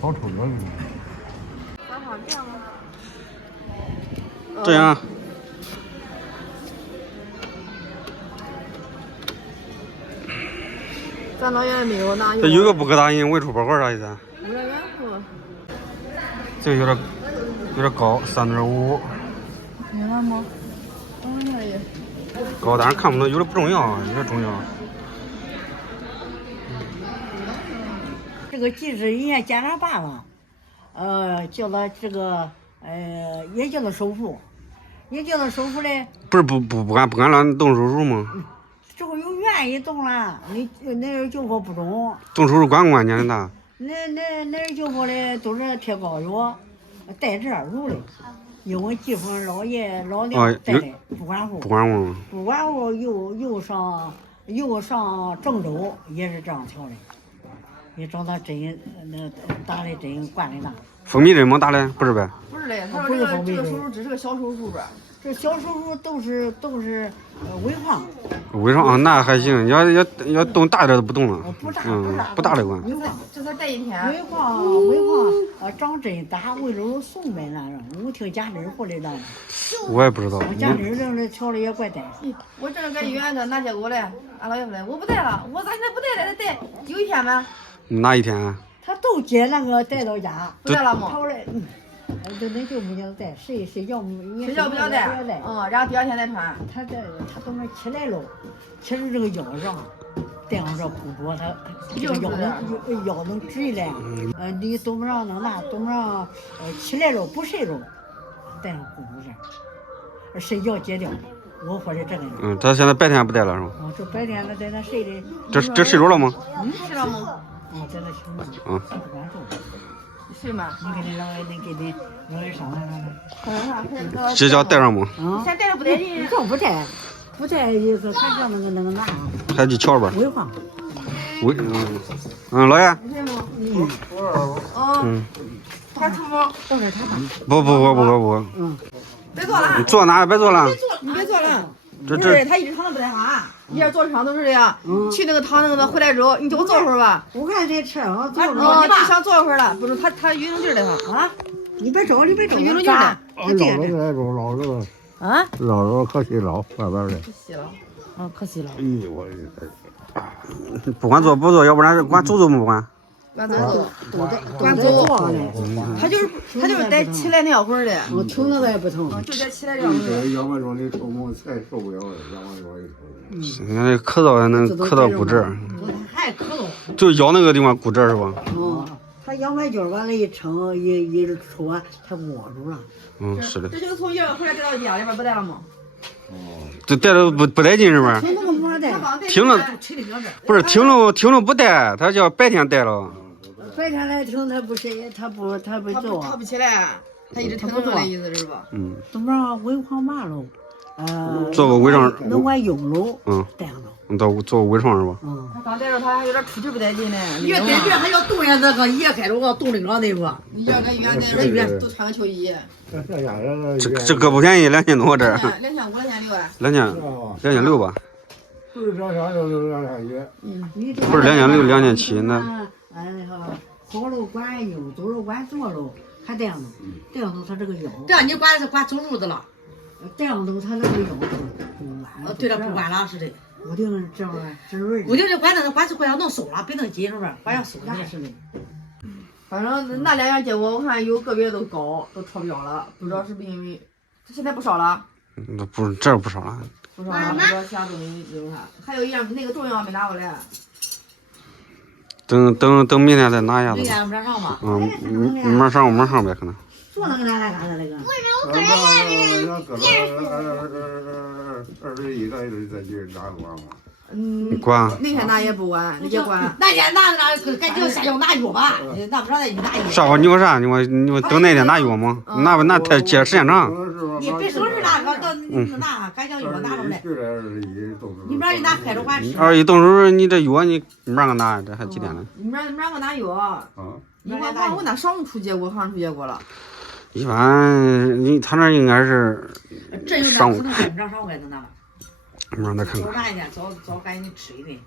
好抽热的。咱好这样吗？这样。咱老远没有拿。这有个不可打印未出报告啥意思？有点远乎。这个有点高，3.5。有点吗？我那也。高，但是看不懂，有点不重要，有点重要。这个即使人家检察办了，叫他这个也叫他首付，也叫他首付嘞。不是不敢让动手术吗？这个有愿意动了，你那人就说不中。动手术管不管年龄大？那人就说嘞都是贴膏药，带这入的，因为地方老爷老娘带的不管户。不管户。不管户又上郑州也是这样调的。你找他针那打的针灌的那，封闭针吗？打的不是呗？不是嘞，他说这个手术只是个小手术呗。这小手术都是微创。微创啊，那还行，要动大点都不动了。不大的管。这才带一天。微创长针打为了送呗那种，我听家人说的那种。我也不知道。家人认为调的也怪担心。我正搁医院呢拿结果嘞，俺老爷夫嘞，我不带了，我咋现在不带了？带有一天呗。哪一天啊？他都接那个带到家，不带了吗？他来，那就不叫带，谁要谁要不要带？然后第二天再穿。他都那起来了，其实这个腰上带上这骨着，他这个腰能直来，你都不让能拿，都不让起来了不睡着，带上骨着这，睡觉戒掉。我说的这个。他现在白天不带了是吧？这白天他在那睡的。这睡着了吗？睡了吗？在那休息。不管住。睡吗？你给你老爷上来。这叫带上吗？先带着不带劲。这不带，意思还叫那个拿。还去瞧吧。微创。老爷。快出门。到这他吧。不。别坐了。你坐哪？别坐了。你别坐了。这他一直躺着不带滑，一下坐车上都是这样。去那个躺那个回来之后，你叫我坐会儿吧。我看这车上坐着。你就想坐会儿了，不是他运动劲儿的哈。啊，你别走。运动劲儿的。老着可惜了，外边的。可惜了。可惜了。哎呦我的。不管坐不坐，要不然管走不管。管走。他就是得起来那会儿的。我疼那个也不疼。就得起来这样子。要不说你抽梦才受不了了，要不说一抽。你看这咳嗽还能咳到骨折。还咳嗽。就腰那个地方骨折是吧？他羊排筋完了一撑一抽完，他握住了。是的。这就是从医院回来带到家里边不带了吗？这带着不带劲是吧？听了不是听了不带，他叫白天带了。白天来听他不是他不走。他不起来，他一直听不懂的意思是吧？怎么着微创嘛喽？做个微创。能管用喽。带上了。做个微创是吧？他刚带着他还有点出劲不带劲呢。越带越还要动下那个也开着我动力缸那个。你要跟医院那人都穿个秋衣。这个不便宜，2000多这。2500、2600吧。不是2000不是2600、2700那。好了管用，走了管坐了，还带上他这个腰。这样你管走路的了。带上头他那个腰。对了，不管了是的。固定这玩意儿，固定的管那管是管要弄松了，别弄紧是不是？管要松的是的。反正那2样结果，我看有个别都高，都超标了，不知道是不是因为他现在不烧了。不是这不少了。不烧了，不知道其他东西有啥。还有一样那个重药没拿回来。等明天再拿一下子。明天晚上吧。马上呗，可能。做那个拿来干啥那个？不是我搁这21个月再去拿管吗？管。那天拿也不管，你别管。那天拿赶紧先要拿药吧，那不让再去拿药。啥话？你说啥？你等那天拿药吗？那太接时间长。你别说是那个，拿赶紧药拿出来。你不让你拿开着管吃。21动手术，你这药你没让我拿，这还几天了？你没让我拿药。我那上午出结果，好像出结果了。一般他那应该是这有点可能赶不上上午该能拿了。我让他看看。早拿一点，早赶紧吃一顿。